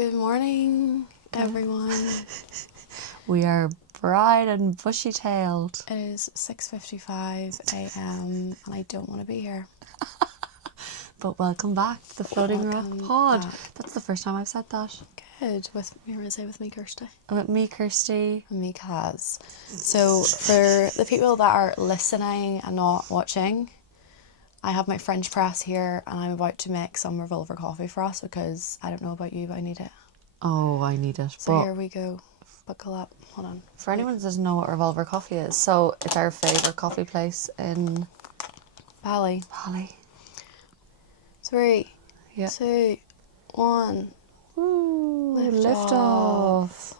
Good morning, everyone. We are bright and bushy-tailed. It is 6:55 a.m. and I don't want to be here. But welcome back to the Floating Rock Pod. back. That's the first time I've said that. Good. You're going to say with me, Kirsty? With me, Kirsty. And me, Kaz. So, for the people that are listening and not watching, I have my French press here and I'm about to make some Revolver coffee for us because I don't know about you, but I need it. Oh, I need it. So here we go. Buckle up. Hold on. For anyone that doesn't know what Revolver coffee is, so it's our favourite coffee place in Bali. 3, 2, 1. Woo, lift off.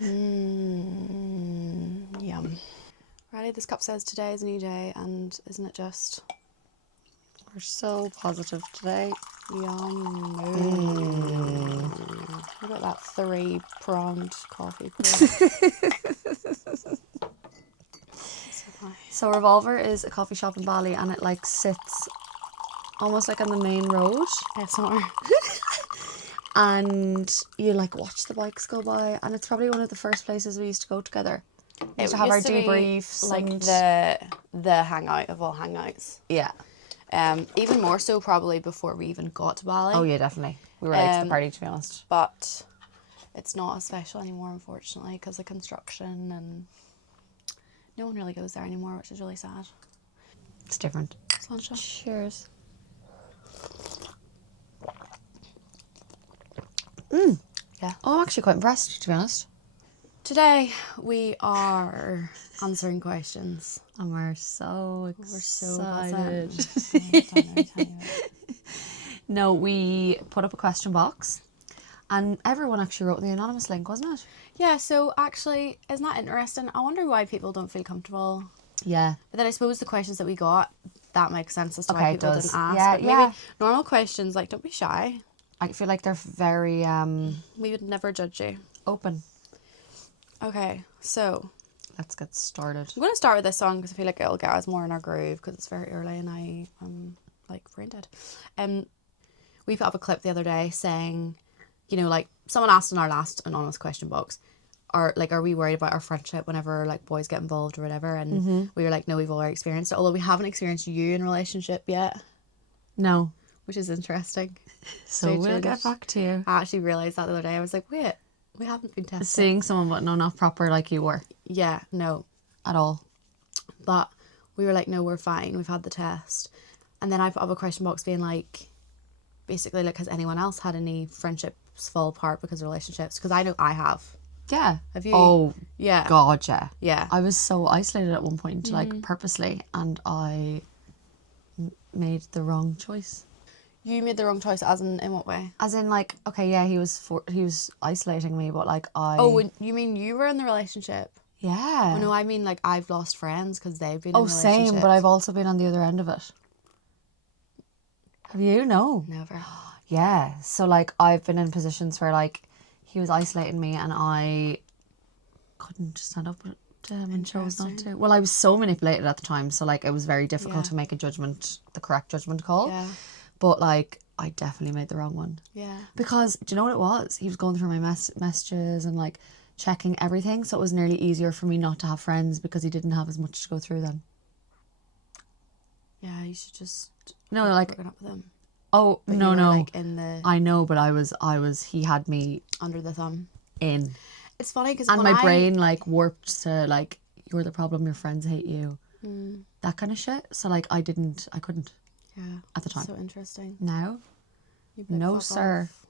Yum. Ready? This cup says today is a new day, and isn't it just? We're so positive today. Yum. Look at that 3-pronged coffee. So Revolver is a coffee shop in Bali, and it like sits almost like on the main road. ASMR. And you like watch the bikes go by, and it's probably one of the first places we used to go together. We used to have our debriefs, like and the hangout of all hangouts. yeah. Even more so probably before we even got to Bali. Oh yeah, definitely. We were late to the party, to be honest. But it's not as special anymore, unfortunately, because of construction, and no one really goes there anymore, which is really sad. It's different. Sunshine. Cheers. Yeah. Oh, I'm actually quite impressed, to be honest. Today we are answering questions. And we're so excited. No, we put up a question box, and everyone actually wrote in the anonymous link, wasn't it? Yeah, so actually, isn't that interesting? I wonder why people don't feel comfortable. Yeah. But then I suppose the questions that we got, that makes sense as to why people didn't ask. Yeah, but maybe normal questions, like, don't be shy. I feel like they're very We would never judge you. open. Okay, so Let's get started. I'm going to start with this song because I feel like it'll get us more in our groove because it's very early and I am like brain dead. We put up a clip the other day saying, you know, like someone asked in our last anonymous question box, are we worried about our friendship whenever like boys get involved or whatever? And we were like, no, we've already experienced it. Although we haven't experienced you in a relationship yet. No. Which is interesting. So we'll get back to you. I actually realised that the other day. I was like, wait, we haven't been tested. Seeing someone, but no, not proper like you were. Yeah, no. At all. But we were like, no, we're fine. We've had the test. And then I put up a question box being like, basically, like, has anyone else had any friendships fall apart because of relationships? Because I know I have. Yeah. Have you? Oh, yeah. God, yeah. Yeah. I was so isolated at one point, like, purposely, and I made the wrong choice. You made the wrong choice, as in what way? As in, like, okay, yeah, he was isolating me, but, like, Oh, you mean you were in the relationship? Yeah. Oh, no, I mean, like, I've lost friends because they've been in relationships. Oh, same, but I've also been on the other end of it. Have you? No. Never. Yeah. So, like, I've been in positions where, like, he was isolating me and I couldn't stand up to him and chose not to. Well, I was so manipulated at the time, so, like, it was very difficult to make the correct judgment call. Yeah. But, like, I definitely made the wrong one. Yeah. Because, do you know what it was? He was going through my messages and, like, checking everything, so it was nearly easier for me not to have friends because he didn't have as much to go through then. Yeah, you should just... No, like... broken up with him. Oh, But no, you were, no. like, in the... I know, but I was, he had me... under the thumb. in. It's funny because and my brain like warped to like, you're the problem, your friends hate you, that kind of shit. So like I couldn't at the time. So interesting. Now You'd be like, no fuck sir off.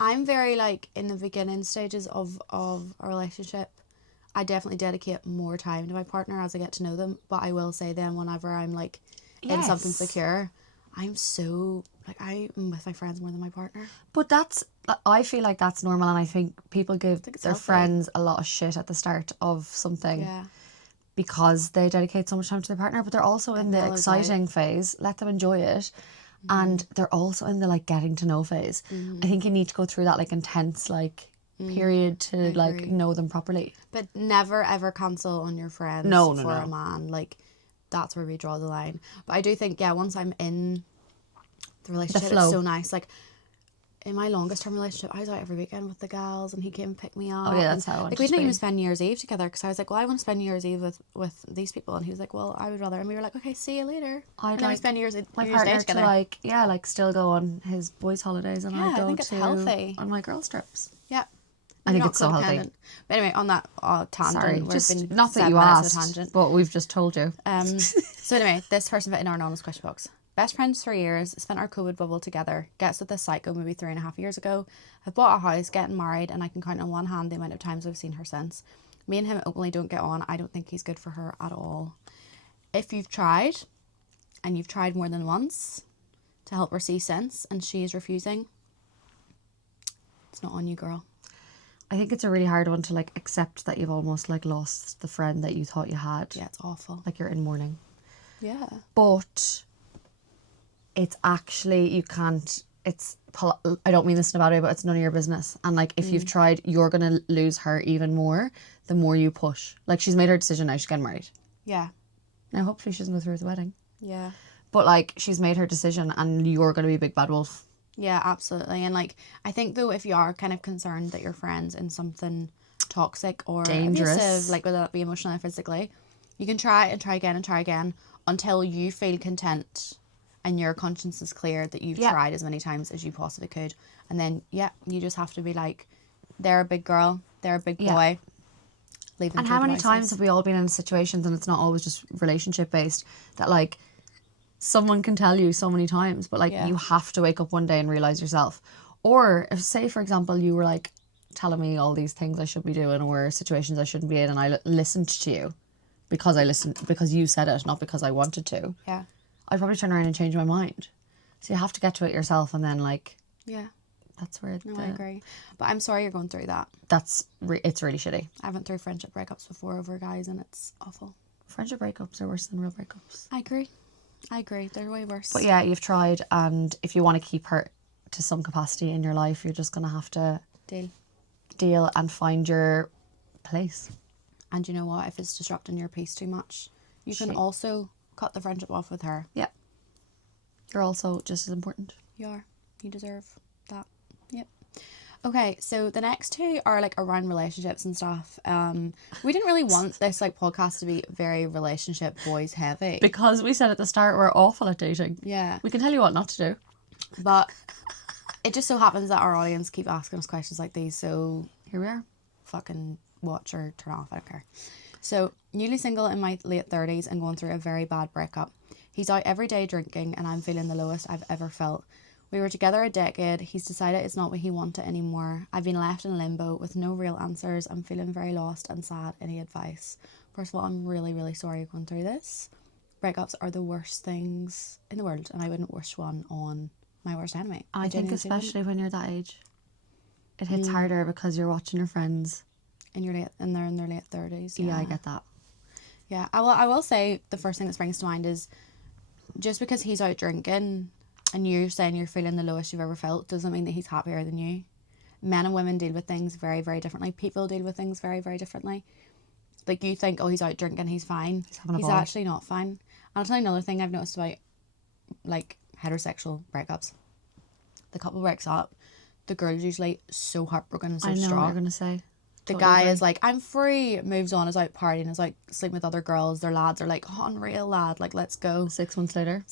I'm very like in the beginning stages of a relationship, I definitely dedicate more time to my partner as I get to know them, but I will say then whenever I'm like in something secure, I'm so like I'm with my friends more than my partner. But I feel like that's normal, and I think people give their friends a lot of shit at the start of something because they dedicate so much time to their partner, but they're also in the exciting phase. Let them enjoy it. And they're also in the like getting to know phase. I think you need to go through that like intense like period to like know them properly. But never ever cancel on your friends for a man. Like that's where we draw the line. But I do think once I'm in the relationship, it's so nice. Like in my longest term relationship, I was out every weekend with the gals, and he came and picked me up. Oh yeah, that's and, how I want like, it we to didn't be. even spend New Year's Eve together because I was like, well, I want to spend New Year's Eve with these people, and he was like, well, I would rather, and we were like, okay, see you later. I'd and then we like spend New Year's my Day partner together. to like still go on his boys' holidays, and Yeah, I I go think it's to healthy. on my girls' trips. Yeah. I You're think not it's so healthy. codependent. But anyway, on that tangent, Sorry, we've just been not that 7 you minutes of a asked, tangent. but we've just told you. So anyway, this person put in our anonymous question box. Best friends for years, spent our COVID bubble together, gets with this psycho maybe 3.5 years ago, have bought a house, getting married, and I can count on one hand the amount of times I've seen her since. Me and him openly don't get on. I don't think he's good for her at all. If you've tried, and you've tried more than once to help her see sense, and she is refusing, it's not on you, girl. I think it's a really hard one to like accept that you've almost like lost the friend that you thought you had. Yeah, it's awful. Like you're in mourning. Yeah. But it's actually, you can't, I don't mean this in a bad way, but it's none of your business. And like, if you've tried, you're going to lose her even more the more you push. Like, she's made her decision now, she's getting married. Yeah. Now, hopefully she doesn't go through with the wedding. Yeah. But like, she's made her decision and you're going to be a big bad wolf. Yeah, absolutely. And like, I think though, if you are kind of concerned that your friend's in something toxic or Dangerous, abusive, like whether that be emotionally or physically, you can try and try again and try again until you feel content and your conscience is clear that you've tried as many times as you possibly could. And then, you just have to be like, they're a big girl, they're a big boy. Leave them and to how many devices. times have we all been in situations, and it's not always just relationship based, that like someone can tell you so many times, but like you have to wake up one day and realize yourself. Or if, say for example, you were like telling me all these things I should be doing or situations I shouldn't be in, and I listened to you because you said it, not because I wanted to. Yeah. I'd probably turn around and change my mind. So you have to get to it yourself, and then like, that's where I agree. But I'm sorry you're going through that. It's really shitty. I went through friendship breakups before over guys, and it's awful. Friendship breakups are worse than real breakups. I agree. They're way worse. But yeah, you've tried, and if you want to keep her to some capacity in your life, you're just going to have to deal and find your place. And you know what? If it's disrupting your peace too much, you can also cut the friendship off with her. Yeah. You're also just as important. You are. You deserve that. Yep. Okay, so the next two are like around relationships and stuff. We didn't really want this like podcast to be very relationship boys heavy. Because we said at the start we're awful at dating. Yeah. We can tell you what not to do. But it just so happens that our audience keep asking us questions like these, so here we are. Fucking watch or turn off, I don't care. So, newly single in my late 30s and going through a very bad breakup. He's out every day drinking and I'm feeling the lowest I've ever felt. We were together a decade. He's decided it's not what he wanted anymore. I've been left in limbo with no real answers. I'm feeling very lost and sad. Any advice? First of all, I'm really, really sorry you're going through this. Breakups are the worst things in the world, and I wouldn't wish one on my worst enemy. I think especially when you're that age, it hits harder because you're watching your friends. And they're in their late 30s. Yeah, I get that. Yeah, I will say the first thing that springs to mind is just because he's out drinking and you're saying you're feeling the lowest you've ever felt doesn't mean that he's happier than you. Men and women deal with things very, very differently. People deal with things very, very differently. Like, you think, oh, he's out drinking, he's fine. He's actually not fine. I'll tell you another thing I've noticed about like heterosexual breakups. The couple breaks up, the girl's usually so heartbroken and so I know strong. what you're going to say. The guy is like, I'm free, moves on, is out partying, is out sleeping with other girls. Their lads are like, oh, unreal lad, like, let's go. 6 months later,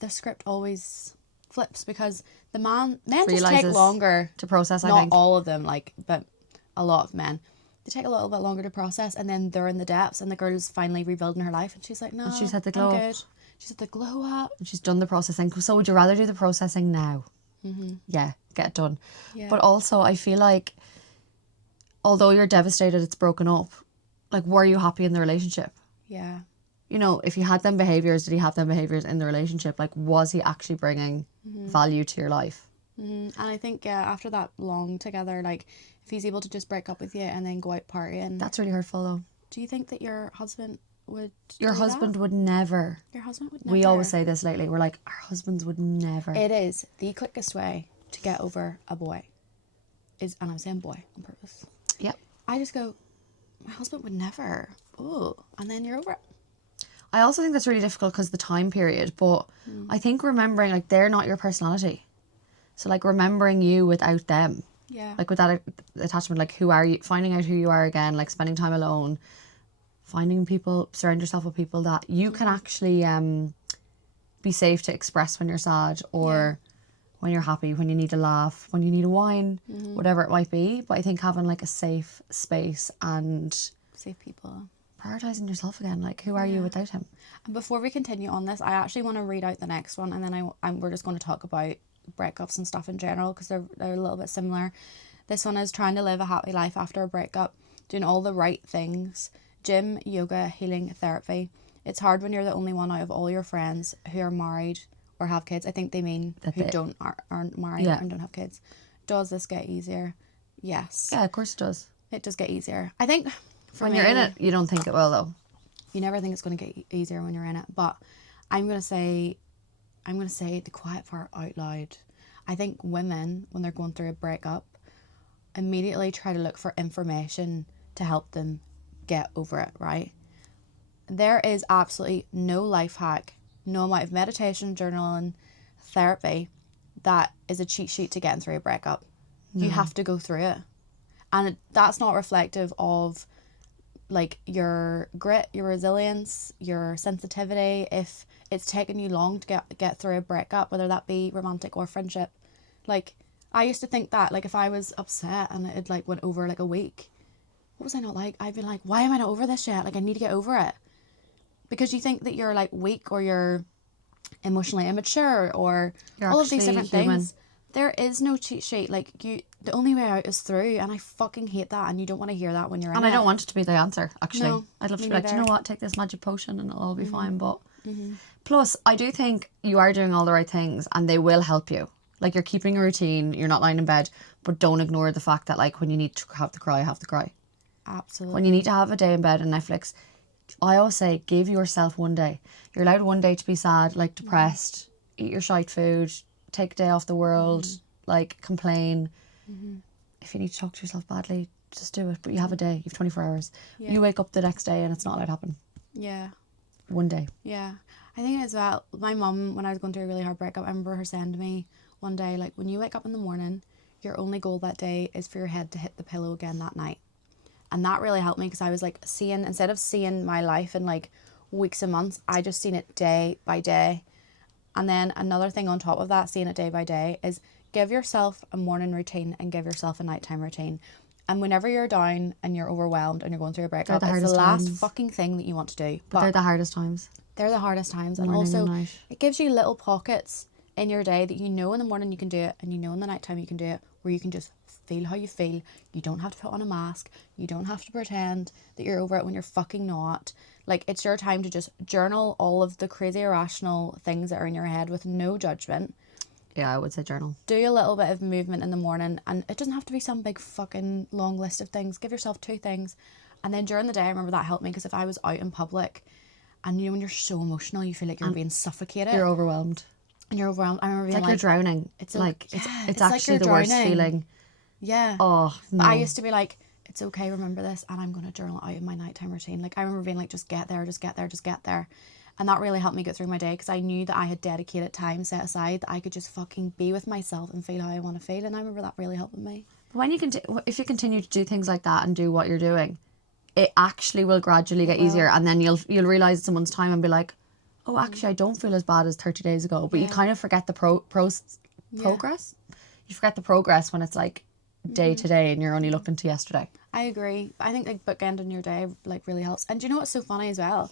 the script always flips because men just take longer to process, I not think. all of them, like, but a lot of men. They take a little bit longer to process, and then they're in the depths and the girl's finally rebuilding her life and she's like, no, and she's had the glow up. She's had the glow up. And she's done the processing. So would you rather do the processing now? Mm-hmm. Yeah, get it done. Yeah. But also I feel like although you're devastated it's broken up, like, were you happy in the relationship? Yeah. You know, if he had them behaviours, did he have them behaviours in the relationship? Like, was he actually bringing value to your life? Mm-hmm. And I think after that long together, like, if he's able to just break up with you and then go out partying, that's really hurtful though. do you think that your husband would Your husband would never. Your husband would never. We always say this lately. We're like, our husbands would never. It is the quickest way to get over a boy. And I'm saying boy on purpose. Yep. I just go, my husband would never. Oh, and then you're over it. I also think that's really difficult because the time period, but I think remembering, like, they're not your personality. So like remembering you without them. Yeah. Like with that attachment, like who are you, finding out who you are again, like spending time alone, finding people, surround yourself with people that you can actually be safe to express when you're sad or when you're happy, when you need a laugh, when you need a wine, whatever it might be. But I think having like a safe space and safe people, prioritizing yourself again, like who are you without him? And before we continue on this, I actually want to read out the next one, and then we're just going to talk about breakups and stuff in general, because they're a little bit similar. This one is trying to live a happy life after a breakup, doing all the right things: gym, yoga, healing, therapy. It's hard when you're the only one out of all your friends who are married or have kids. I think they mean aren't married and don't have kids. Does this get easier? Yes. Yeah, of course it does. It does get easier. I think when you're in it, you don't think it will though. You never think it's going to get easier when you're in it. But I'm going to say the quiet part out loud. I think women, when they're going through a breakup, immediately try to look for information to help them get over it, right? There is absolutely no life hack, no amount of meditation, journaling, therapy that is a cheat sheet to getting through a breakup. You have to go through it. And that's not reflective of like your grit, your resilience, your sensitivity. If it's taken you long to get through a breakup, whether that be romantic or friendship. Like, I used to think that, like, if I was upset and it like went over like a week, what was I not like? I'd be like, why am I not over this yet? Like, I need to get over it. Because you think that you're like weak, or you're emotionally immature, or you're all of these different human. things. There is no cheat sheet. Like, the only way out is through, and I fucking hate that, and you don't want to hear that when you're in it. And I don't want it to be the answer, actually. No, I'd love to be me like, do you know neither. what, take this magic potion and it'll all be fine. But plus, I do think you are doing all the right things and they will help you. Like, you're keeping a routine, you're not lying in bed, but don't ignore the fact that, like, when you need to have the cry, have the cry. Absolutely. When you need to have a day in bed on Netflix, I always say, give yourself one day. You're allowed one day to be sad, like depressed, eat your shite food, take a day off the world, like complain. If you need to talk to yourself badly, just do it. But you have a day, you have 24 hours. Yeah. You wake up the next day and it's not allowed to happen. Yeah. One day. Yeah. I think as well, my mum, when I was going through a really hard breakup, I remember her saying to me one day, like, when you wake up in the morning, your only goal that day is for your head to hit the pillow again that night. And that really helped me, because I was like instead of seeing my life in like weeks and months, I just seen it day by day. And then another thing on top of that, seeing it day by day, is give yourself a morning routine and give yourself a nighttime routine. And whenever you're down and you're overwhelmed and you're going through a breakup, it's the last fucking thing that you want to do. But they're the hardest times. They're the hardest times. And also, it gives you little pockets in your day that you know in the morning you can do it, and you know in the nighttime you can do it, where you can just feel how you feel. You don't have to put on a mask. You don't have to pretend that you're over it when you're fucking not. Like, it's your time to just journal all of the crazy irrational things that are in your head with no judgment. Yeah, I would say journal. Do a little bit of movement in the morning, and it doesn't have to be some big fucking long list of things. Give yourself 2 things. And then during the day, I remember that helped me, because if I was out in public, and you know when you're so emotional, you feel like you're being suffocated. You're overwhelmed. And you're overwhelmed. I remember being like you're drowning. It's it's actually like the worst feeling. Yeah. Oh, no. But I used to be like, it's okay, remember this, and I'm going to journal out in my nighttime routine. Like, I remember being like, just get there, just get there, just get there. And that really helped me get through my day, because I knew that I had dedicated time set aside that I could just fucking be with myself and feel how I want to feel. And I remember that really helping me. When you if you continue to do things like that and do what you're doing, it actually will gradually get easier. And then you'll realise someone's time and be like, oh, actually, I don't feel as bad as 30 days ago. But you kind of forget the progress. You forget the progress when it's like day to day and you're only looking to yesterday. I agree. I think like bookending your day like really helps. And do you know what's so funny as well?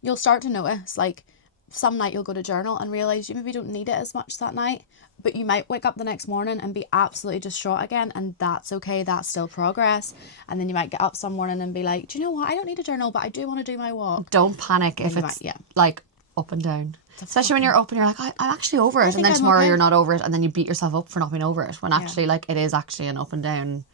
You'll start to notice, like, some night you'll go to journal and realise you maybe don't need it as much that night, but you might wake up the next morning and be absolutely distraught again, and that's okay, that's still progress. And then you might get up some morning and be like, do you know what, I don't need a journal, but I do want to do my walk. Don't panic if it's like up and down. Especially when you're up and you're like, I'm actually over it, and then tomorrow you're not over it, and then you beat yourself up for not being over it, when actually like it is actually an up and down.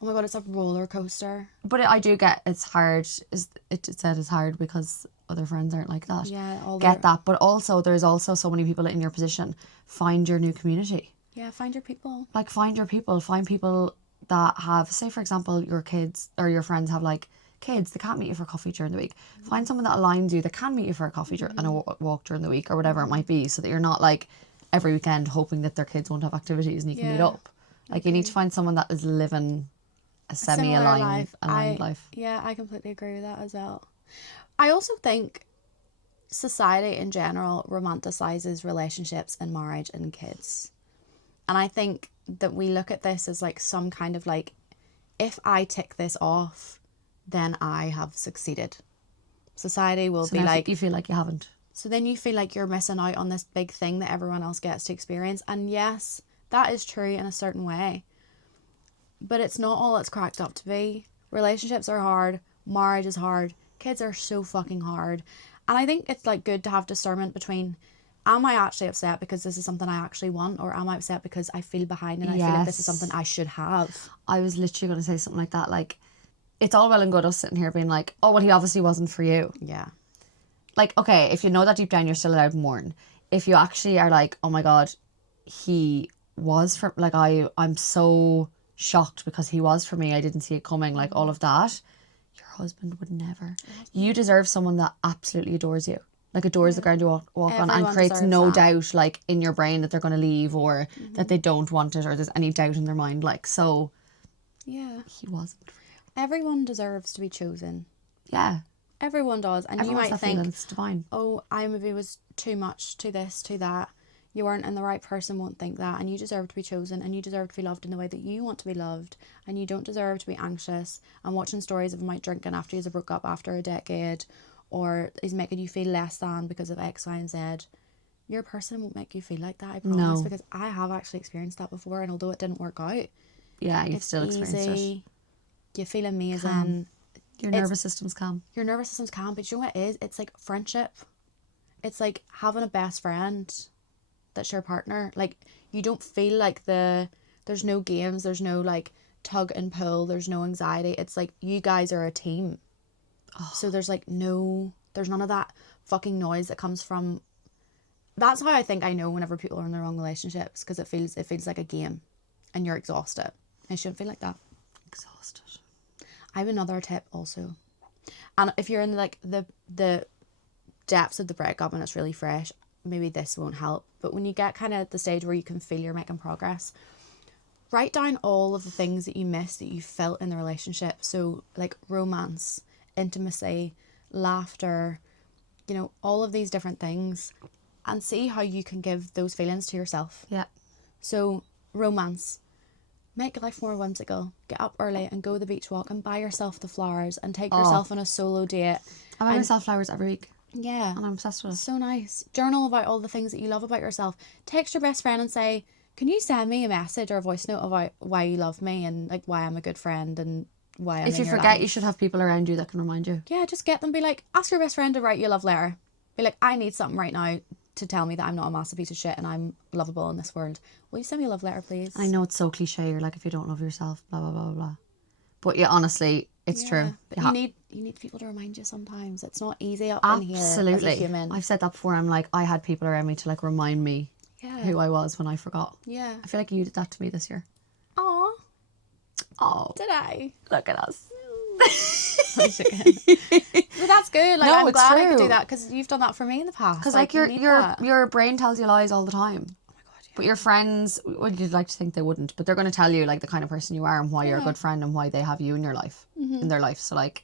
Oh my god, it's a roller coaster. But I do get it's hard. It said it's hard because other friends aren't like that. Yeah, get that. But also, there's also so many people in your position. Find your new community. Yeah, find your people. Like, find your people. Find people that have, say for example, your kids or your friends have like kids. They can't meet you for coffee during the week. Find someone that aligns you that can meet you for a coffee and a walk during the week, or whatever it might be, so that you're not like every weekend hoping that their kids won't have activities and you can meet up. Like, you need to find someone that is living a semi-aligned life. Yeah, I completely agree with that as well. I also think society in general romanticizes relationships and marriage and kids. And I think that we look at this as like some kind of like, if I tick this off, then I have succeeded. Society will be like... you feel like you haven't. So then you feel like you're missing out on this big thing that everyone else gets to experience. And yes, that is true in a certain way. But it's not all it's cracked up to be. Relationships are hard. Marriage is hard. Kids are so fucking hard. And I think it's like good to have discernment between, am I actually upset because this is something I actually want, or am I upset because I feel behind and I feel like this is something I should have? I was literally going to say something like that. Like, it's all well and good us sitting here being like, oh, well, he obviously wasn't for you. Yeah. Like, okay, if you know that deep down, you're still allowed to mourn. If you actually are like, oh my God, he was for, like, I'm so shocked because he was for me, I didn't see it coming, like all of that, your husband would never. You deserve someone that absolutely adores you, like adores the ground you walk on, and creates no doubt like in your brain that they're going to leave, or that they don't want it, or there's any doubt in their mind. Like, so yeah, he wasn't for you. Everyone deserves to be chosen. Yeah, everyone does. And everyone you might think it's divine. Oh, I maybe was too much, to this, to that. You weren't, and the right person won't think that, and you deserve to be chosen, and you deserve to be loved in the way that you want to be loved, and you don't deserve to be anxious and watching stories of him out drinking after he's broke up after a decade, or he's making you feel less than because of X, Y, and Z. Your person won't make you feel like that, I promise, because I have actually experienced that before, and although it didn't work out, you've still experienced it. You feel amazing. Calm. Your nervous system's calm. Your nervous system's calm, but you know what it is? It's like friendship. It's like having a best friend that's your partner. Like, you don't feel like there's no games, there's no like tug and pull, there's no anxiety. It's like you guys are a team. So there's none of that fucking noise that comes from... That's how I think I know whenever people are in the wrong relationships, because it feels like a game and you're exhausted. It shouldn't feel like that. Exhausted. I have another tip also, and if you're in like the depths of the breakup and it's really fresh, maybe this won't help, but when you get kind of at the stage where you can feel you're making progress, write down all of the things that you missed that you felt in the relationship. So like romance, intimacy, laughter, all of these different things, and see how you can give those feelings to yourself. Yeah. So romance, make life more whimsical. Get up early and go the beach walk and buy yourself the flowers and take yourself on a solo date. I buy myself flowers every week. Yeah. And I'm obsessed with it. So nice. Journal about all the things that you love about yourself. Text your best friend and say, can you send me a message or a voice note about why you love me and like why I'm a good friend and why I'm in your life. If you forget, you should have people around you that can remind you. Yeah, just get them. Be like, ask your best friend to write you a love letter. Be like, I need something right now to tell me that I'm not a massive piece of shit and I'm lovable in this world. Will you send me a love letter, please? I know it's so cliche. You're like, if you don't love yourself, blah, blah, blah, blah. But yeah, honestly, it's true. But you need people to remind you sometimes. It's not easy up in here as a human. I've said that before. I'm like, I had people around me to like remind me who I was when I forgot. Yeah. I feel like you did that to me this year. Aw. Oh. Did I? Look at us. But that's good. Like, I'm glad I could do that because you've done that for me in the past. Because like your brain tells you lies all the time. Oh my God, yeah. But your friends, well, you'd like to think they wouldn't, but they're going to tell you like the kind of person you are and why you're a good friend and why they have you in your life, in their life. So like,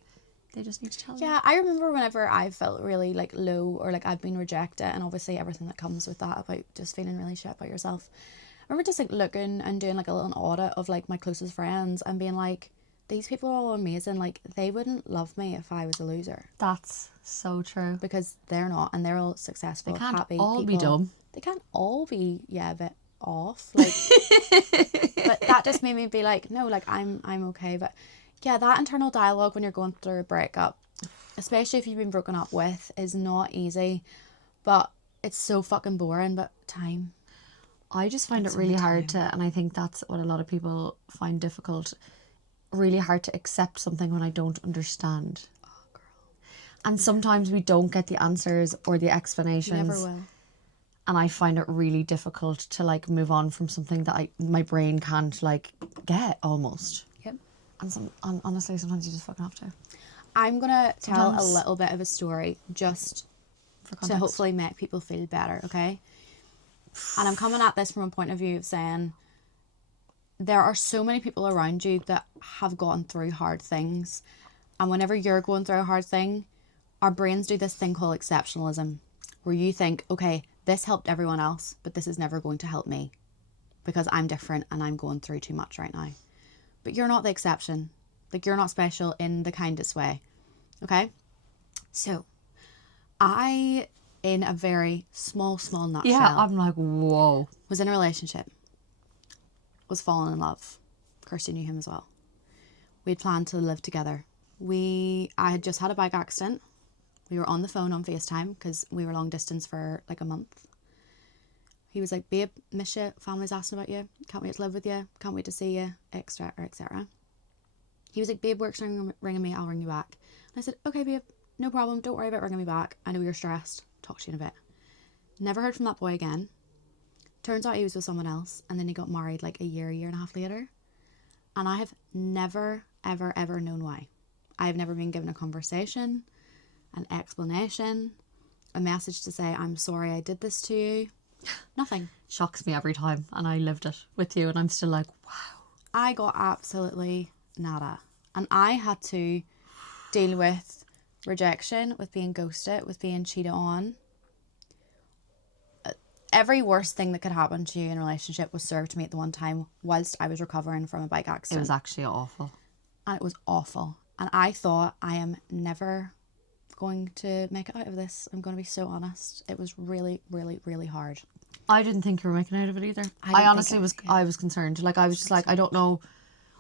they just need to tell you. Yeah, I remember whenever I felt really like low or like I'd been rejected, and obviously everything that comes with that about just feeling really shit about yourself. I remember just like looking and doing like a little audit of like my closest friends and being like, these people are all amazing. Like, they wouldn't love me if I was a loser. That's so true. Because they're not, and they're all successful, they can't happy all people. Be dumb. They can't all be a bit off. Like, but that just made me be like, no, like I'm okay. But yeah, that internal dialogue when you're going through a breakup, especially if you've been broken up with, is not easy. But it's so fucking boring. But time. I just find it really hard to, and I think that's what a lot of people find difficult. Really hard to accept something when I don't understand. Oh, girl. And sometimes we don't get the answers or the explanations. You never will. And I find it really difficult to like move on from something that my brain can't like get almost. Yep. And honestly, sometimes you just fucking have to. I'm gonna tell a little bit of a story just to hopefully make people feel better. Okay. And I'm coming at this from a point of view of saying there are so many people around you that have gone through hard things. And whenever you're going through a hard thing, our brains do this thing called exceptionalism, where you think, okay, this helped everyone else, but this is never going to help me because I'm different and I'm going through too much right now. But you're not the exception. Like, you're not special in the kindest way. Okay? So, I, in a very small nutshell, Yeah, I'm like, whoa. was in a relationship, was falling in love. Kirsty knew him as well. We had planned to live together. I had just had a bike accident. We were on the phone on FaceTime because we were long distance for like a month. He was like, babe, miss you, family's asking about you, can't wait to live with you, can't wait to see you, etc. etc. He was like, babe, work's ringing me, I'll ring you back. And I said, okay, babe, no problem, don't worry about ringing me back, I know you're stressed, talk to you in a bit. Never heard from that boy again. Turns out he was with someone else, and then he got married like a year and a half later. And I have never, ever, ever known why. I have never been given a conversation, an explanation, a message to say, I'm sorry I did this to you. Nothing. Shocks me every time, and I lived it with you, and I'm still like, wow. I got absolutely nada. And I had to deal with rejection, with being ghosted, with being cheated on. Every worst thing that could happen to you in a relationship was served to me at the one time whilst I was recovering from a bike accident. It was actually awful. And it was awful. And I thought, I am never going to make it out of this. I'm going to be so honest. It was really, really, really hard. I didn't think you were making out of it either. I honestly was. Yeah. I was concerned. Like, I was just like, I don't know.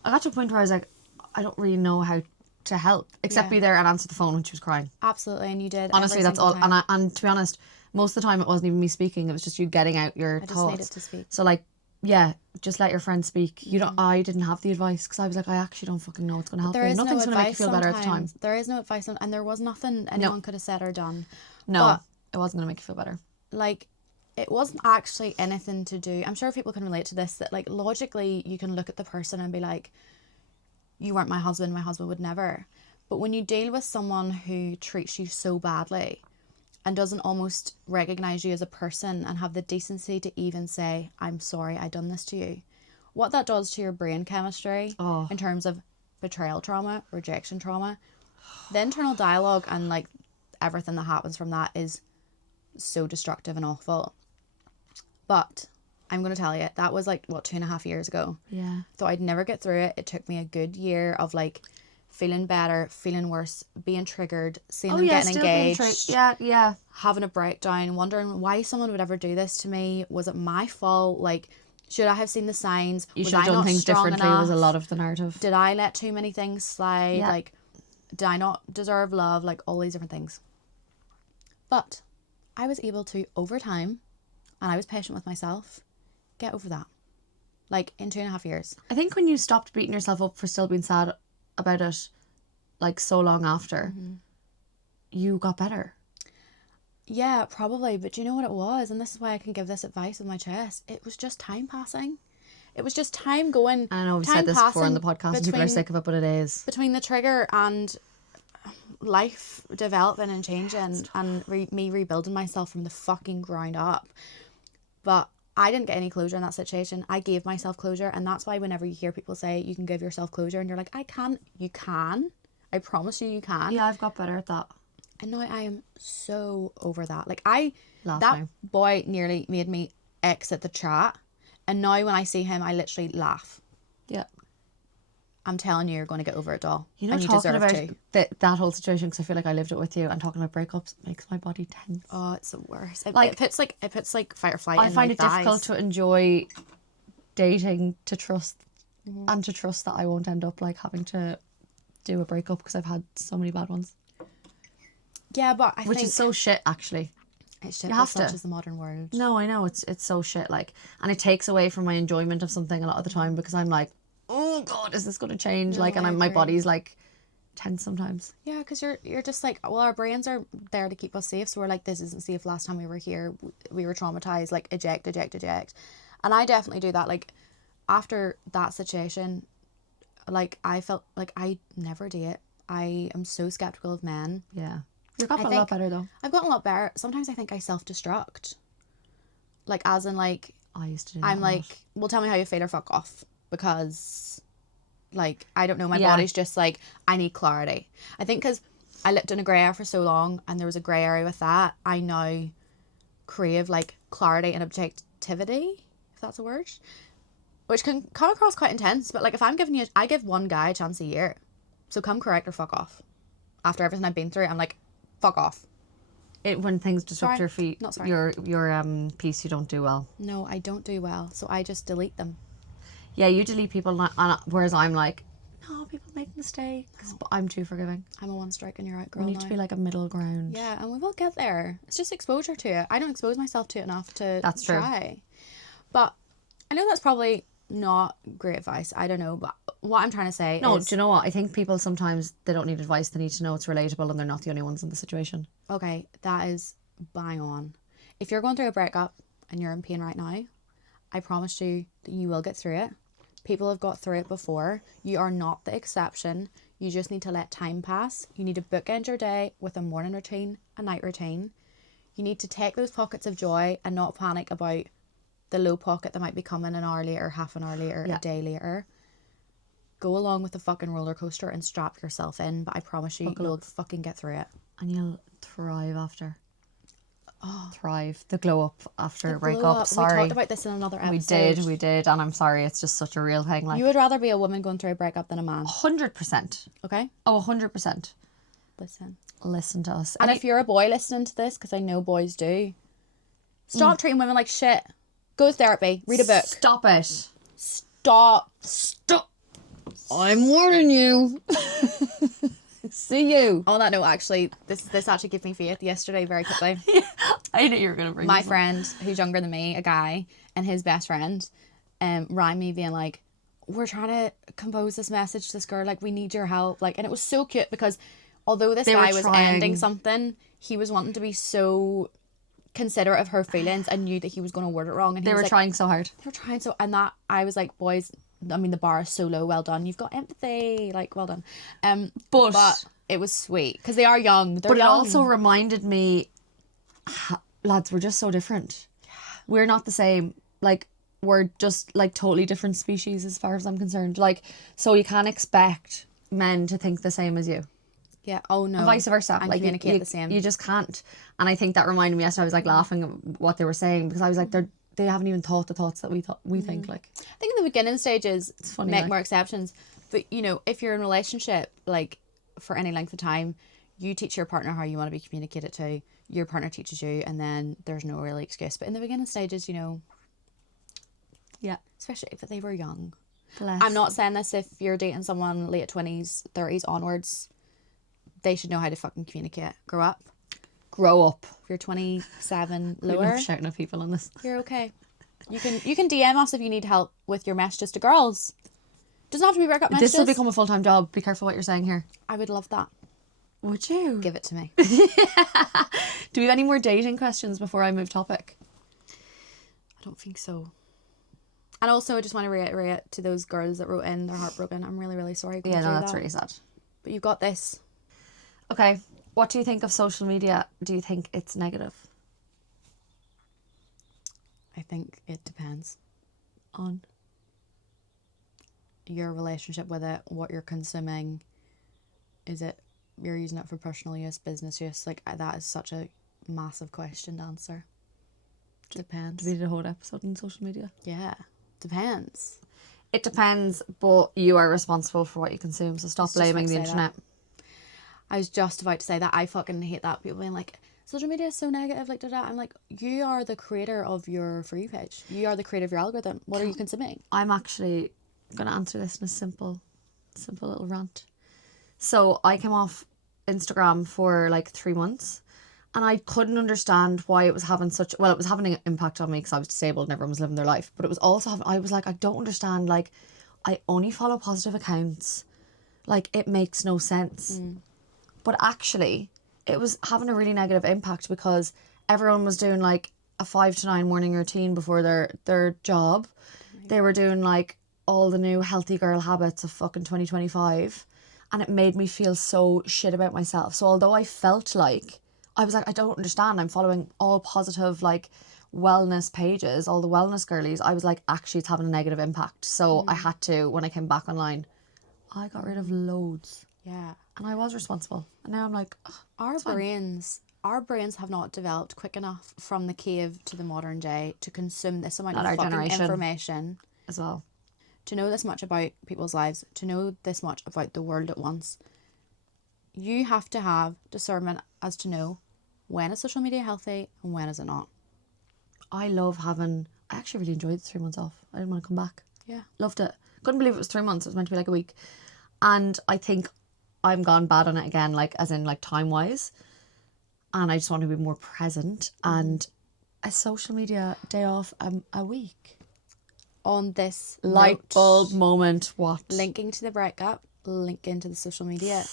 I got to a point where I was like, I don't really know how to help except be there and answer the phone when she was crying. Absolutely, and you did. Honestly, that's all. And to be honest, most of the time it wasn't even me speaking. It was just you getting out your thoughts. I just needed to speak. So like, yeah, just let your friend speak. You don't. I didn't have the advice because I was like, I actually don't fucking know what's going to help you. Nothing's going to make you feel better at the time. There is no advice, and there was nothing anyone could have said or done. No, but it wasn't going to make you feel better. Like, it wasn't actually anything to do. I'm sure people can relate to this. That like logically, you can look at the person and be like, you weren't my husband would never. But when you deal with someone who treats you so badly and doesn't almost recognise you as a person and have the decency to even say, I'm sorry I done this to you, what that does to your brain chemistry in terms of betrayal trauma, rejection trauma, the internal dialogue and like everything that happens from that is so destructive and awful. But I'm going to tell you, that was like, 2.5 years ago. Yeah. Thought I'd never get through it. It took me a good year of like feeling better, feeling worse, being triggered, seeing them getting engaged. Yeah. Having a breakdown, wondering why someone would ever do this to me. Was it my fault? Like, should I have seen the signs? You should have done things differently was a lot of the narrative. Did I let too many things slide? Yeah. Like, did I not deserve love? Like, all these different things. But I was able to, over time, and I was patient with myself, get over that. Like, in 2.5 years. I think when you stopped beating yourself up for still being sad about it, like so long after, you got better. Yeah, probably. But do you know what it was? And this is why I can give this advice with my chest. It was just time passing. It was just time going. I know we've said this before on the podcast and people are sick of it, but it is. Between the trigger and life developing and changing and me rebuilding myself from the fucking ground up. But I didn't get any closure in that situation. I gave myself closure, and that's why whenever you hear people say you can give yourself closure and you're like, I can't, you can. I promise you can. Yeah, I've got better at that. And now I am so over that. Like, boy nearly made me exit the chat, and now when I see him, I literally laugh. Yeah. I'm telling you, you're going to get over it, doll. You know, and you talking deserve about that whole situation, because I feel like I lived it with you, and talking about breakups makes my body tense. Oh, it's the worst. It puts firefly in my thighs. I find it difficult to enjoy dating, to trust, and to trust that I won't end up like having to do a breakup because I've had so many bad ones. Yeah, but which is so shit, actually. It's shit, such as the modern world. No, I know it's so shit, like, and it takes away from my enjoyment of something a lot of the time because I'm like, oh god, is this going to change? No, like, and my body's like tense sometimes. Yeah, because you're just like, well, our brains are there to keep us safe, so we're like, this isn't safe. Last time we were here, we were traumatized. Like, eject. And I definitely do that. Like, after that situation, like, I felt like I never date. I am so skeptical of men. Yeah. You've gotten a lot better though. I've gotten a lot better. Sometimes I think I self-destruct. Like, as in, like, I used to do I'm that a like, lot. well, tell me how you feel or fuck off. Because, like, I don't know. My Yeah. body's just like, I need clarity. I think because I lived in a grey area for so long and there was a grey area with that, I now crave, like, clarity and objectivity, if that's a word. Which can come across quite intense. But, like, if I'm giving you, I give one guy a chance a year. So come correct or fuck off. After everything I've been through, I'm like, fuck off. When things disrupt Sorry. your feet, Not sorry. your piece, you don't do well. No, I don't do well. So I just delete them. Yeah, you delete people, whereas I'm like, no, people make mistakes, but I'm too forgiving. I'm a one strike and you're out girl We need to be like a middle ground. Yeah, and we will get there. It's just exposure to it. I don't expose myself to it enough to That's true. try. But I know that's probably not great advice. I don't know, but what I'm trying to say No, is... do you know what? I think people sometimes, they don't need advice. They need to know it's relatable and they're not the only ones in the situation. Okay, that is bang on. If you're going through a breakup and you're in pain right now, I promise you that you will get through it. People have got through it before. You are not the exception. You just need to let time pass. You need to bookend your day with a morning routine, a night routine. You need to take those pockets of joy and not panic about the low pocket that might be coming an hour later, half an hour later, a day later. Go along with the fucking roller coaster and strap yourself in, but I promise you, you'll fucking get through it. And you'll thrive after. Oh. Thrive. The glow up after a Glow breakup. up. Sorry. We talked about this in another episode. We did. And I'm sorry, it's just such a real thing. Like, You would rather be a woman going through a breakup than a man. 100%. Okay? Oh, 100%. Listen to us. And if you're a boy listening to this, because I know boys do, stop treating women like shit. Go to therapy. Read a book. Stop it. Stop. I'm warning you. See you. On that note, actually, this actually gave me faith yesterday very quickly. I knew you were going to bring My this up. friend, who's younger than me, a guy, and his best friend, rang me being like, we're trying to compose this message to this girl, like, we need your help. Like, and it was so cute because although this guy was ending something, he was wanting to be so considerate of her feelings and knew that he was going to word it wrong. And They were trying so hard. They were trying so, and that, I was like, boys, I mean, the bar is so low, well done. You've got empathy, like, well done. But it was sweet because they are young. They're young. It also reminded me, lads, we're just so different. Yeah. We're not the same. Like, we're just like totally different species as far as I'm concerned. Like, so you can't expect men to think the same as you. Yeah. Oh no. And vice versa. And like communicate the same. You just can't. And I think that reminded me yesterday. I was like laughing at what they were saying because I was like, they haven't even thought the thoughts that we think. Like, I think in the beginning stages, it's funny, make like, more exceptions. But you know, if you're in a relationship, like for any length of time, you teach your partner how you want to be communicated to. Your partner teaches you, and then there's no really excuse. But in the beginning stages, you know, yeah, especially if they were young. Bless. I'm not saying this if you're dating someone late 20s, 30s onwards, they should know how to fucking communicate. Grow up. If you're 27 We lower, love shouting at people on this. you're okay. You can DM us if you need help with your messages to girls. Doesn't have to be breakup messages. This will become a full-time job. Be careful what you're saying here. I would love that. Would you? Give it to me. Do we have any more dating questions before I move topic? I don't think so. And also, I just want to reiterate to those girls that wrote in, they're heartbroken. I'm really, really sorry. Yeah, no, that's really sad. But you've got this. Okay, what do you think of social media? Do you think it's negative? I think it depends On? your relationship with it, what you're consuming. Is it you're using it for personal use, business use? Like, that is such a massive question to answer. Depends. Do we need a whole episode on social media? Yeah, depends. It depends, but you are responsible for what you consume, so stop blaming the internet. I was just about to say that. I fucking hate that. People being like, social media is so negative, like, da-da. I'm like, you are the creator of your For You page. You are the creator of your algorithm. What are you consuming? I'm actually going to answer this in a simple little rant. So I came off Instagram for like 3 months and I couldn't understand why it was having it was having an impact on me because I was disabled and everyone was living their life. But it was also I was like, I don't understand. Like, I only follow positive accounts. Like, it makes no sense. But actually, it was having a really negative impact because everyone was doing like a 5 to 9 morning routine before their job. They were doing like all the new healthy girl habits of fucking 2025. And it made me feel so shit about myself. So although I felt like, I was like, I don't understand. I'm following all positive, like, wellness pages, all the wellness girlies, I was like, actually it's having a negative impact. So I had to, when I came back online, I got rid of loads. Yeah. And I was responsible. And now I'm like, oh, our brains have not developed quick enough from the cave to the modern day to consume this amount Not of our fucking generation. information, as well. to know this much about people's lives, to know this much about the world at once. You have to have discernment as to know when is social media healthy and when is it not. I actually really enjoyed the 3 months off. I didn't want to come back. Yeah. Loved it. Couldn't believe it was 3 months. It was meant to be like a week. And I think I'm gone bad on it again, like as in like time wise. And I just want to be more present. And a social media day off a week. On this Light note, bulb moment. What? linking to the breakup, linking to the social media,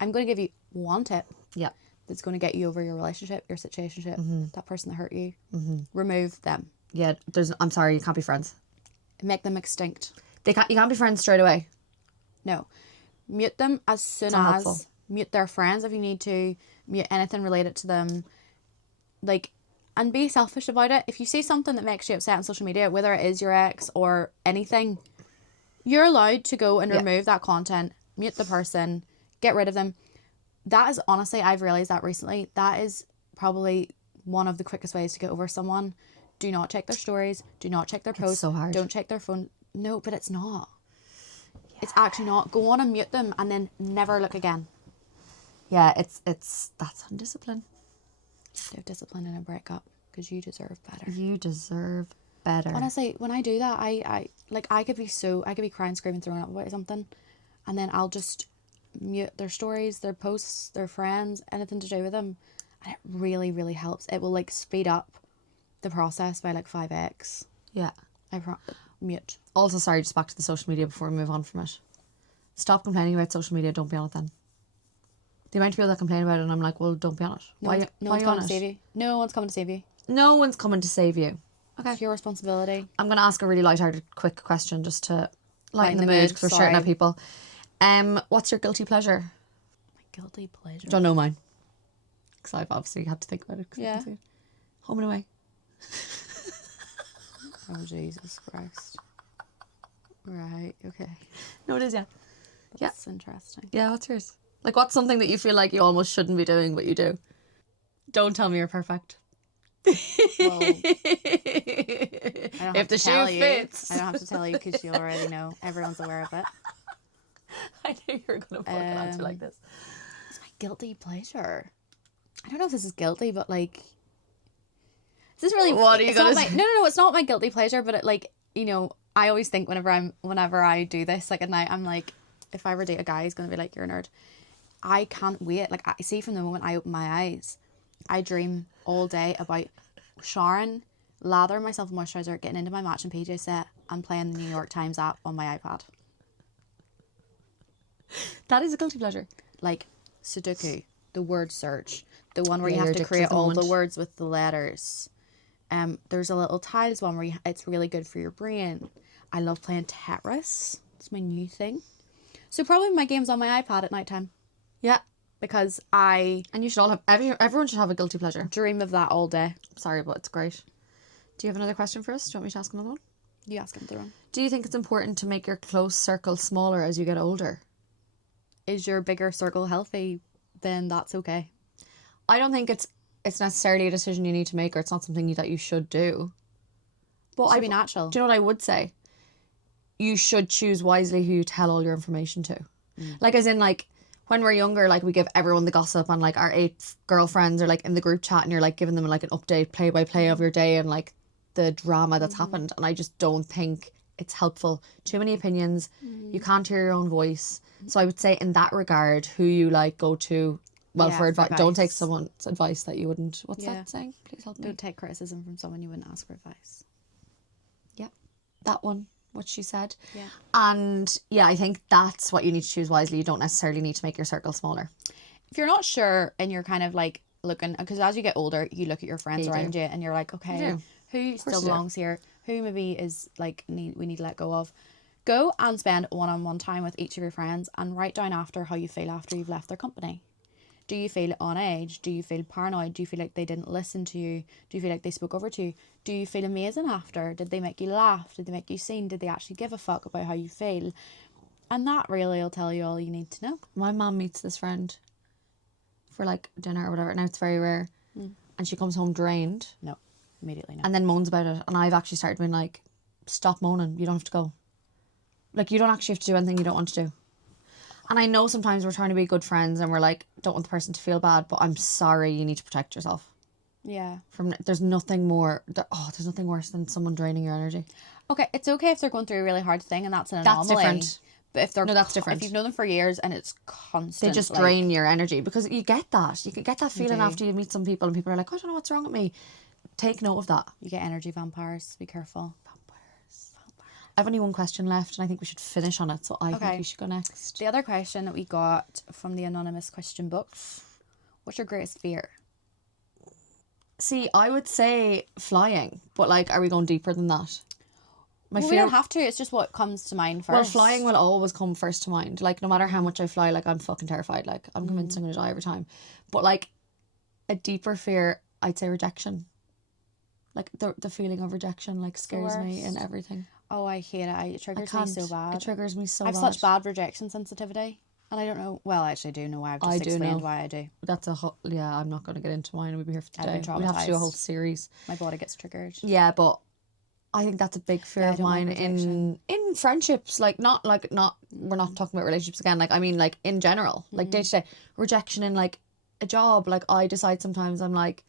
I'm going to give you one tip. Yeah. That's going to get you over your relationship, your situationship, that person that hurt you. Remove them. Yeah, I'm sorry, you can't be friends. Make them extinct. You can't be friends straight away. No. Mute them as soon not as. helpful. Mute their friends if you need to. Mute anything related to them. Like, and be selfish about it. If you see something that makes you upset on social media, whether it is your ex or anything, you're allowed to go and remove that content, mute the person, get rid of them. That is, honestly, I've realised that recently, that is probably one of the quickest ways to get over someone. Do not check their stories. Do not check their posts. It's so hard. Don't check their phone. No, but it's not. Yeah. It's actually not. Go on and mute them and then never look again. Yeah, that's undisciplined. You have to have discipline in a breakup because you deserve better. You deserve better. Honestly, when I do that, I could be crying, screaming, throwing up about something, and then I'll just mute their stories, their posts, their friends, anything to do with them, and it really, really helps. It will like speed up the process by like 5x. Yeah. Mute. Also, sorry, just back to the social media before we move on from it. Stop complaining about social media. Don't be on it then. The amount of people that complain about it, and I'm like, well, don't be on it. No one's coming to save you. No one's coming to save you. No one's coming to save you. Okay. It's your responsibility. I'm going to ask a really lighthearted, quick question just to lighten the mood because we're shouting at people. What's your guilty pleasure? My guilty pleasure? Don't know mine. Because I've obviously had to think about it. Yeah. Home and Away. Oh, Jesus Christ. Right, okay. No, it is, yeah. That's interesting. Yeah, what's yours? Like, what's something that you feel like you almost shouldn't be doing, but you do? Don't tell me you're perfect. Well, if the shoe fits. I don't have to tell you because you already know. Everyone's aware of it. I knew you were going to fucking answer like this. It's my guilty pleasure. I don't know if this is guilty, but like... This is really... What are you going to say? No, it's not my guilty pleasure, but it, like, you know, I always think whenever I do this, like at night, I'm like, if I ever date a guy, he's going to be like, you're a nerd. I can't wait. Like, I see from the moment I open my eyes, I dream all day about showering, lathering myself in moisturiser, getting into my matching PJ set, and playing the New York Times app on my iPad. That is a guilty pleasure. Like Sudoku, the word search, the one where you have to create all the words with the letters. There's a little tiles one where it's really good for your brain. I love playing Tetris. It's my new thing. So probably my game's on my iPad at nighttime. Yeah. Because and you should all have, everyone should have a guilty pleasure. Dream of that all day. Sorry, but it's great. Do you have another question for us? Do you want me to ask another one? You ask another one. Do you think it's important to make your close circle smaller as you get older? Is your bigger circle healthy? Then that's okay. I don't think it's necessarily a decision you need to make, or it's not something that you should do. But it should be natural. Do you know what I would say? You should choose wisely who you tell all your information to. Like, as in, like, when we're younger, like, we give everyone the gossip, and like our 8 girlfriends are like in the group chat, and you're like giving them like an update, play by play of your day and like the drama that's happened. And I just don't think it's helpful. Too many opinions. You can't hear your own voice. So I would say in that regard, who you like go to, well, for advice. Don't take someone's advice that you wouldn't. What's that saying? Please help me. Don't take criticism from someone you wouldn't ask for advice. Yeah, that one. What she said. Yeah. And yeah, I think that's what you need to choose wisely. You don't necessarily need to make your circle smaller. If you're not sure and you're kind of like looking, because as you get older, you look at your friends around you and you're like, okay, who still belongs here? Who maybe is like, we need to let go of. Go and spend one-on-one time with each of your friends and write down after how you feel after you've left their company. Do you feel on edge? Do you feel paranoid? Do you feel like they didn't listen to you? Do you feel like they spoke over to you? Do you feel amazing after? Did they make you laugh? Did they make you sing? Did they actually give a fuck about how you feel? And that really will tell you all you need to know. My mum meets this friend for like dinner or whatever. Now it's very rare. And she comes home drained. No, immediately no. And then moans about it. And I've actually started being like, stop moaning. You don't have to go. Like, you don't actually have to do anything you don't want to do. And I know sometimes we're trying to be good friends and we're like, don't want the person to feel bad, but I'm sorry, you need to protect yourself. Yeah. There's nothing worse than someone draining your energy. Okay, it's okay if they're going through a really hard thing and that's an anomaly. That's different. But if they're that's different. If you've known them for years and it's constant, they just drain your energy, because you get that. You can get that feeling after you meet some people and people are like, I don't know what's wrong with me. Take note of that. You get energy vampires. Be careful. I've only one question left and I think we should finish on it, so I think we should go next. The other question that we got from the anonymous question book: what's your greatest fear? See, I would say flying, but like, are we going deeper than that? We don't have to. It's just what comes to mind first. Well, flying will always come first to mind. Like, no matter how much I fly, like, I'm fucking terrified. Like, I'm convinced I'm going to die every time. But like, a deeper fear, I'd say rejection. Like, the feeling of rejection, like, scares me and everything. Oh, I hate it. It triggers me so bad. It triggers me so bad. bad. I have such bad rejection sensitivity. And I don't know. Well, I actually do know why. I've just explained why I do. That's a whole... Yeah, I'm not going to get into mine. We'll be here for today. We'll have to do a whole series. My body gets triggered. Yeah, but I think that's a big fear of mine in friendships. Like, not we're not talking about relationships again. Like, I mean, like, in general. Like, day to day. Rejection in, like, a job. Like, I decide sometimes, I'm like,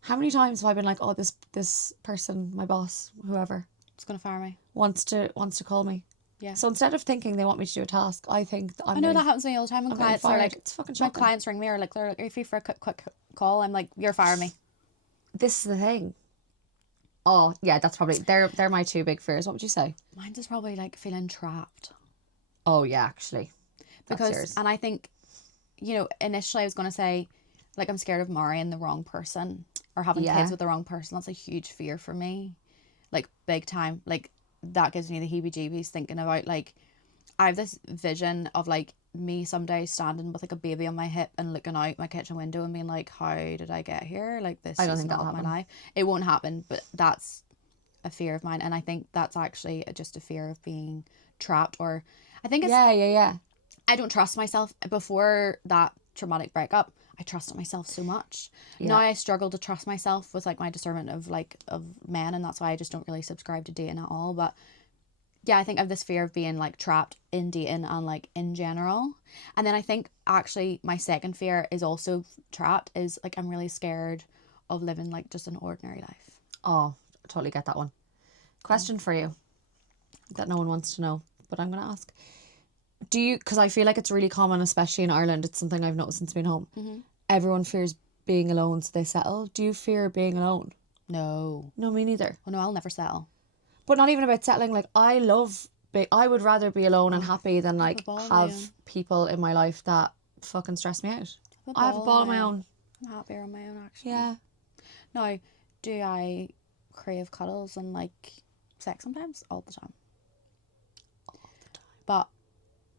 how many times have I been like, oh, this person, my boss, whoever, it's going to fire me, wants to call me. Yeah. So instead of thinking they want me to do a task, I think I know that happens to me all the time when clients are like, it's fucking shocking. My clients ring me or like, they're like, are you free for a quick call? I'm like, you're firing me. This is the thing. Oh yeah, that's probably they're my two big fears. What would you say? Mine's is probably like feeling trapped. Oh yeah, actually. Because and I think, you know, initially I was gonna say, like, I'm scared of marrying the wrong person or having kids with the wrong person. That's a huge fear for me. Like, big time. Like, that gives me the heebie-jeebies thinking about, like, I have this vision of, like, me someday standing with, like, a baby on my hip and looking out my kitchen window and being like, how did I get here? Like, this is not my life. It won't happen, but that's a fear of mine. And I think that's actually just a fear of being trapped, or I think it's... Yeah. I don't trust myself. Before that traumatic breakup, I trusted myself so much. Yeah. Now I struggle to trust myself with, like, my discernment of men, and that's why I just don't really subscribe to dating at all. But yeah, I think I have this fear of being, like, trapped in dating and, like, in general. And then I think actually my second fear is also trapped, is, like, I'm really scared of living, like, just an ordinary life. Oh, I totally get that one. Question for you that no one wants to know, but I'm going to ask. Do you, because I feel like it's really common, especially in Ireland, it's something I've noticed since being home. Mm-hmm. Everyone fears being alone, so they settle. Do you fear being alone? No. No, me neither. Oh no, I'll never settle. But not even about settling. Like, I would rather be alone and happy than, like, have people in my life that fucking stress me out. I have a ball of my own. I'm happier on my own, actually. Yeah. Now, do I crave cuddles and, like, sex sometimes? All the time. But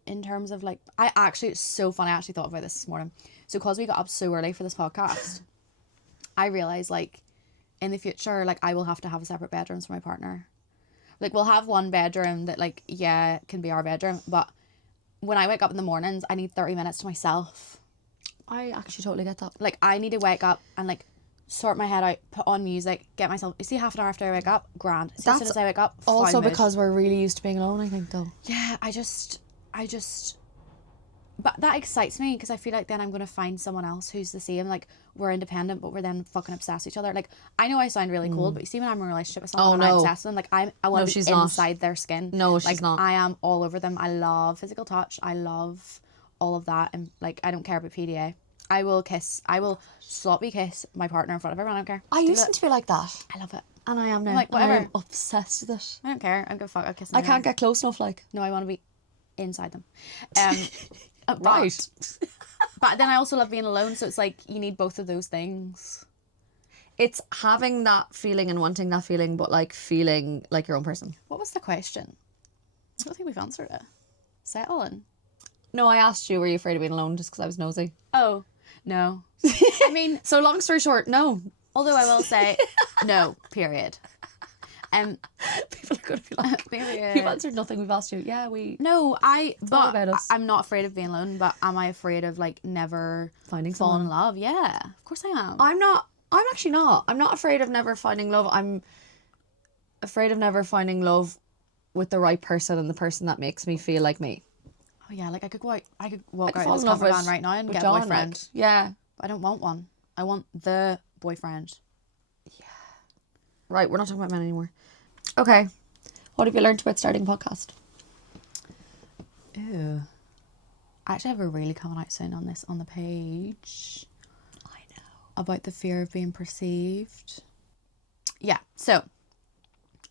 in terms of, like, it's so funny, I actually thought about this morning. So because we got up so early for this podcast, I realised, like, in the future, like, I will have to have separate bedrooms for my partner. Like, we'll have one bedroom that, like, yeah, can be our bedroom, but when I wake up in the mornings, I need 30 minutes to myself. I actually totally get that. Like, I need to wake up and, like, sort my head out, put on music, get myself, you see, half an hour after I wake up, grand. As soon as I wake up, also because we're really used to being alone, I think, though. Yeah, but that excites me, because I feel like then I'm going to find someone else who's the same. Like, we're independent, but we're then fucking obsessed with each other. Like, I know I sound really cold, but you see, when I'm in a relationship with someone, I'm obsessed with them. Like, I want to be inside their skin. No, she's not. I am all over them. I love physical touch. I love all of that. And, like, I don't care about PDA. I will sloppy kiss my partner in front of everyone. I don't care. I used to be like that. I love it. And I am now. I'm like, whatever. I'm obsessed with it. I don't care. I don't give a fuck. I'll kiss them. I can't get close enough, like. No, I want to be inside them. Right. But then I also love being alone, so it's like you need both of those things. It's having that feeling and wanting that feeling, but, like, feeling like your own person. What was the question? I don't think we've answered it. Settling. No, I asked you, were you afraid of being alone, just because I was nosy? Oh. No. I mean, So long story short, no. although I will say no, period. People are going to be like, Period. you've answered nothing, we've asked you. Yeah, we... No, all about us. I'm not afraid of being alone, but am I afraid of like never Finding falling in someone. love? Yeah, of course I am. I'm actually not. I'm not afraid of never finding love. I'm afraid of never finding love with the right person and the person that makes me feel like me. Oh yeah, like I could walk out fall of this in love camper with- van right now and with get John, a boyfriend. like, yeah. But I don't want one. I want the boyfriend. Right, we're not talking about men anymore. Okay. What have you learned about starting a podcast? Ew. I actually have a really coming out soon on this on the page. I know. About the fear of being perceived. Yeah, so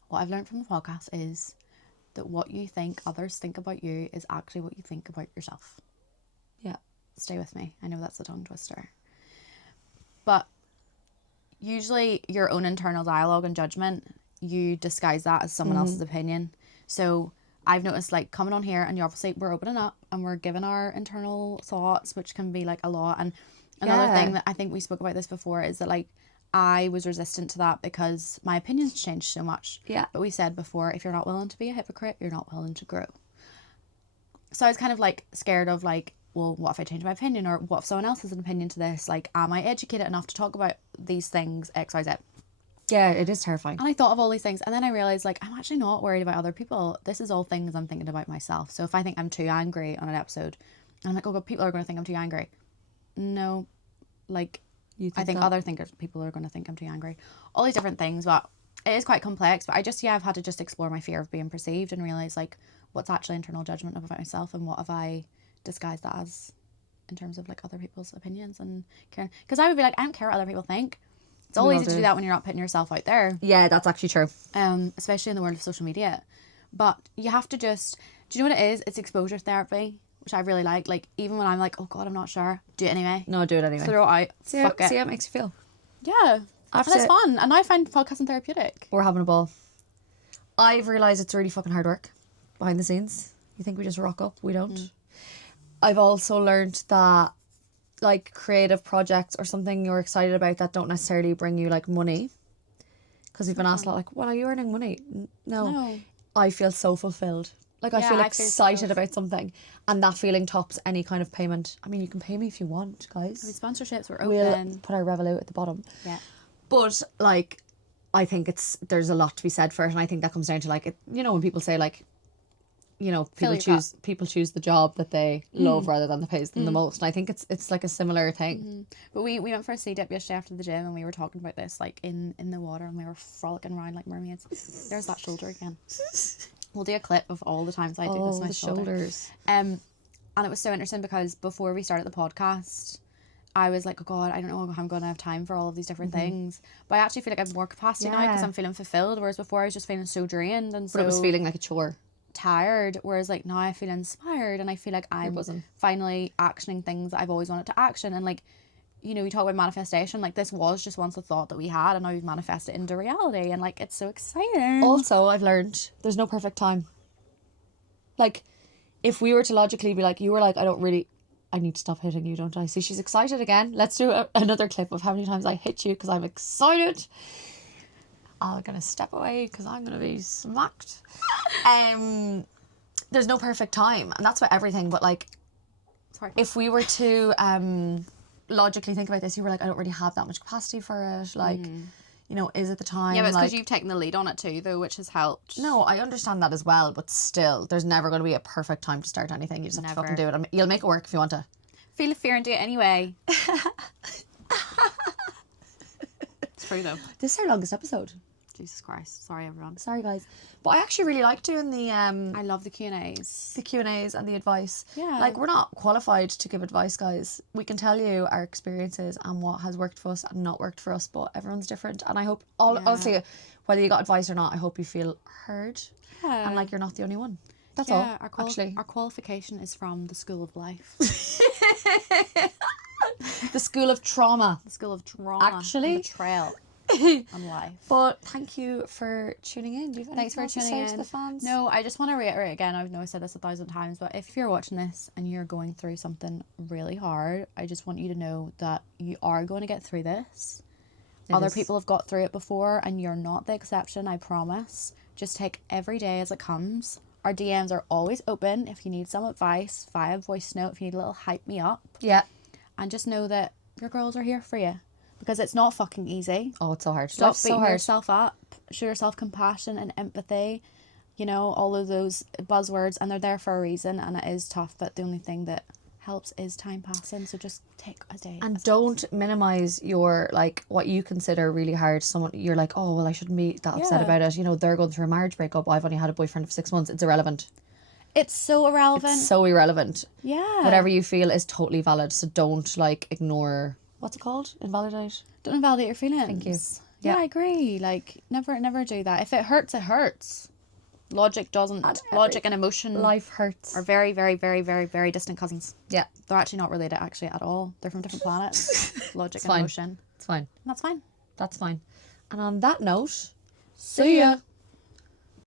what I've learned from the podcast is that what you think others think about you is actually what you think about yourself. Yeah. Stay with me. I know that's a tongue twister. But usually your own internal dialogue and judgment, you disguise that as someone else's opinion. So I've noticed, like, coming on here and obviously we're opening up and we're giving our internal thoughts, which can be like a lot. And another thing that I think we spoke about this before is that, like, I was resistant to that because my opinions changed so much. Yeah. But we said before, if you're not willing to be a hypocrite, you're not willing to grow. So I was kind of like scared of, like, well, what if I change my opinion, or what if someone else has an opinion to this? Like, am I educated enough to talk about these things, X, Y, Z? Yeah, it is terrifying. And I thought of all these things, and then I realised, like, I'm actually not worried about other people. This is all things I'm thinking about myself. So if I think I'm too angry on an episode, and I'm like, oh God, people are going to think I'm too angry. No, like, I think other people are going to think I'm too angry. All these different things, but it is quite complex. But I've had to just explore my fear of being perceived and realise, like, what's actually internal judgment about myself and what have I disguised that as in terms of, like, other people's opinions and caring. Because I would be like, I don't care what other people think. It's all easy to do that when you're not putting yourself out there. Yeah, that's actually true. Especially in the world of social media. But you have to just, do you know what it is? It's exposure therapy, which I really like. Like, even when I'm like, oh God, I'm not sure, do it anyway. No, do it anyway. Throw it out. See Fuck how it. it makes you feel. Yeah. And it's fun. And I find podcasting therapeutic. We're having a ball. I've realised it's really fucking hard work behind the scenes. You think we just rock up? We don't. I've also learned that, like, creative projects or something you're excited about that don't necessarily bring you, like, money. Because we've been asked a lot, like, well, are you earning money? No. I feel so fulfilled. Like, I feel excited about something. And that feeling tops any kind of payment. I mean, you can pay me if you want, guys. I mean, sponsorships were We'll open. put our Revolut at the bottom. Yeah. But, like, I think there's a lot to be said for it. And I think that comes down to, like, when people say, like, people choose the job that they love rather than that pays them the most. And I think it's like a similar thing. But we went for a sea dip yesterday after the gym, and we were talking about this, like, in the water, and we were frolicking around like mermaids. There's that shoulder again. We'll do a clip of all the times I do this. My shoulders. And it was so interesting because before we started the podcast, I was like, oh God, I don't know how I'm going to have time for all of these different things. But I actually feel like I have more capacity now because I'm feeling fulfilled, whereas before I was just feeling so drained and so... But it was feeling like a chore. Tired, whereas, like, now I feel inspired and I feel like I'm finally actioning things that I've always wanted to action. And, like, you talk about manifestation, like, this was just once a thought that we had and now we've manifested it into reality, and, like, it's so exciting. Also, I've learned there's no perfect time. Like, if we were to logically be like, you were like, I need to stop hitting you, don't I? See, she's excited again. Let's do another clip of how many times I hit you because I'm excited. I'm gonna step away because I'm gonna be smacked. There's no perfect time, and that's for everything. But, like, if we were to logically think about this, you were like, I don't really have that much capacity for it. Like, is it the time? Yeah, but it's because like, you've taken the lead on it too, though, which has helped. No, I understand that as well, but still, there's never going to be a perfect time to start anything. You just have to fucking do it. You'll make it work if you want to. Feel the fear and do it anyway. It's true though. This is our longest episode. Jesus Christ. Sorry, everyone. Sorry, guys. But I actually really like doing the... I love the Q&As. The Q&As and the advice. Yeah. Like, we're not qualified to give advice, guys. We can tell you our experiences and what has worked for us and not worked for us, but everyone's different. And I hope, honestly, whether you got advice or not, I hope you feel heard. Yeah. And, like, you're not the only one. That's all, actually. Our qualification is from the School of Life. The School of Trauma. The School of Trauma. Actually. And betrayal. on life. But thank you for tuning in. Do you have Thanks for anything else to tuning say in. to the fans? No, I just want to reiterate again, I know I said this 1,000 times, but if you're watching this and you're going through something really hard, I just want you to know that you are going to get through this. Other people have got through it before and you're not the exception, I promise. Just take every day as it comes. Our DMs are always open if you need some advice via voice note, if you need a little hype me up. Yeah. And just know that your girls are here for you. Because it's not fucking easy. Oh, it's so hard. Stop beating yourself up. Show yourself compassion and empathy. You know, all of those buzzwords. And they're there for a reason. And it is tough. But the only thing that helps is time passing. So just take a day. And don't minimise your, like, what you consider really hard. Someone, you're like, oh, well, I shouldn't be that upset about it. You know, they're going through a marriage breakup. I've only had a boyfriend for 6 months. It's irrelevant. It's so irrelevant. It's so irrelevant. Yeah. Whatever you feel is totally valid. So don't, like, ignore... What's it called? Invalidate? Don't invalidate your feelings. Thank you. Yeah, I agree. Like, never do that. If it hurts, it hurts. Logic doesn't. Logic and emotion. Life hurts. Are very, very, very, very, very distant cousins. Yeah. They're actually not related actually at all. They're from different planets. Logic and fine. emotion. It's fine. That's fine. That's fine. And on that note, See ya.